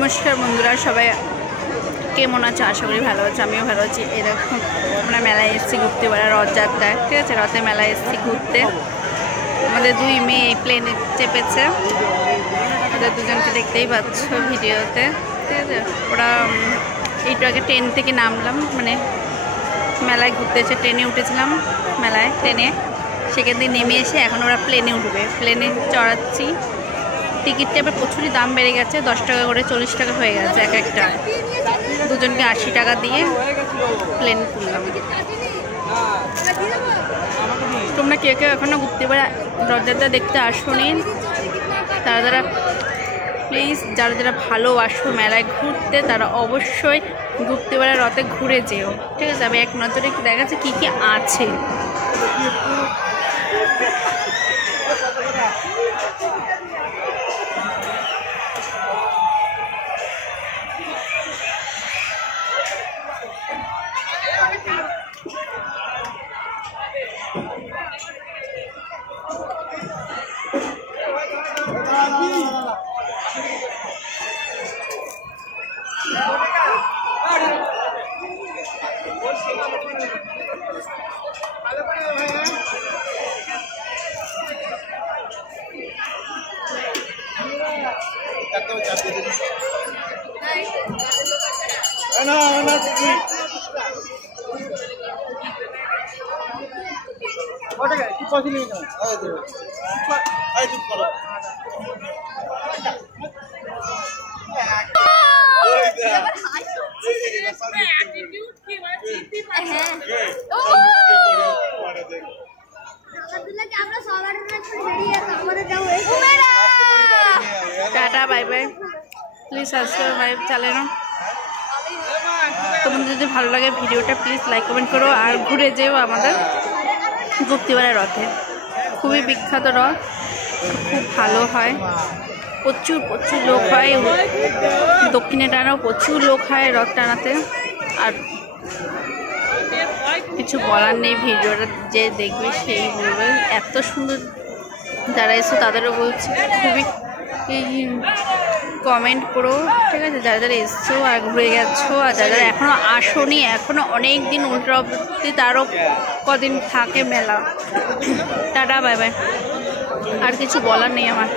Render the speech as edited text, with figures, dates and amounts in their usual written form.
নমস্কার বন্ধুরা, সবাই কেমন আছে? আশা করি ভালো আছে। আমিও ভালো আছি। এরকম আমরা মেলায় এসেছি ঘুরতে, বেড়া রথযাত্রায়, ঠিক আছে? রথে মেলায় এসেছি ঘুরতে। আমাদের দুই মেয়ে প্লেনে চেপেছে, ওদের দুজনকে দেখতেই পাচ্ছ ভিডিওতে, ঠিক আছে? ওরা একটু আগে ট্রেন থেকে নামলাম, মানে মেলায় ঘুরতে এসে ট্রেনে উঠেছিলাম, মেলায় ট্রেনে, সেখান থেকে নেমে এসে এখন ওরা প্লেনে উঠবে। প্লেনে চড়াচ্ছি। টিকিটটা এবার প্রচুরই দাম বেড়ে গেছে, 10 টাকা করে 40 টাকা হয়ে গেছে এক একটা। দুজনকে 80 টাকা দিয়ে প্লেন তুললাম। তোমরা কে কে এখনও ঘুরতে পারে রথযাত্রা দেখতে আসোনি, তারা প্লিজ যারা যারা ভালোবাসো মেলায় ঘুরতে, তারা অবশ্যই ঘুরতে পারে রথে ঘুরে যেও, ঠিক আছে? আমি এক নজরে একটু দেখাচ্ছি কী কী আছে। Tata, bye bye. Please subscribe channel. তোমাদের যদি ভালো লাগে ভিডিওটা প্লিজ লাইক কমেন্ট করো, আর ঘুরে যেও আমাদের গুপ্তিপাড়া রথে। খুবই বিখ্যাত রথ, খুব ভালো হয়, প্রচুর প্রচুর লোক হয়। দক্ষিণে টানাও প্রচুর লোক হয় রথ টানাতে। আর কিছু বলার নেই, ভিডিওটা যে দেখবে সেই বলবে। এত সুন্দর, যারা এসো তাদেরও বলছি খুবই কমেন্ট করো, ঠিক আছে? যারা যারা এসছো আর ঘুরে গেছো, আর যারা যারা এখনও আসোনি, এখনও অনেক দিন উল্টো অবধি, তারও কদিন থাকে মেলা। Tata, bye bye. আর কিছু বলার নেই আমার।